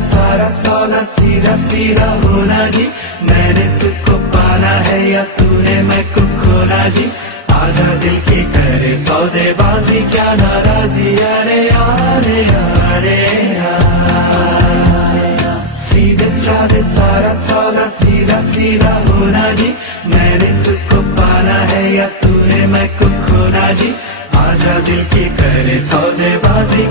सारा सौदा सीधा सीधा होना जी। मैंने तुझको पाना है या तूने मैं को खोना जी। आजा दिल की करे सौदेबाजी क्या नाराजी। अरे यारे यारे सीधे साधे सारा सौदा सीधा सीधा होना जी। मैंने तुझको पाना है या तूने मैं को खोना जी। आजा दिल की करे सौदेबाजी।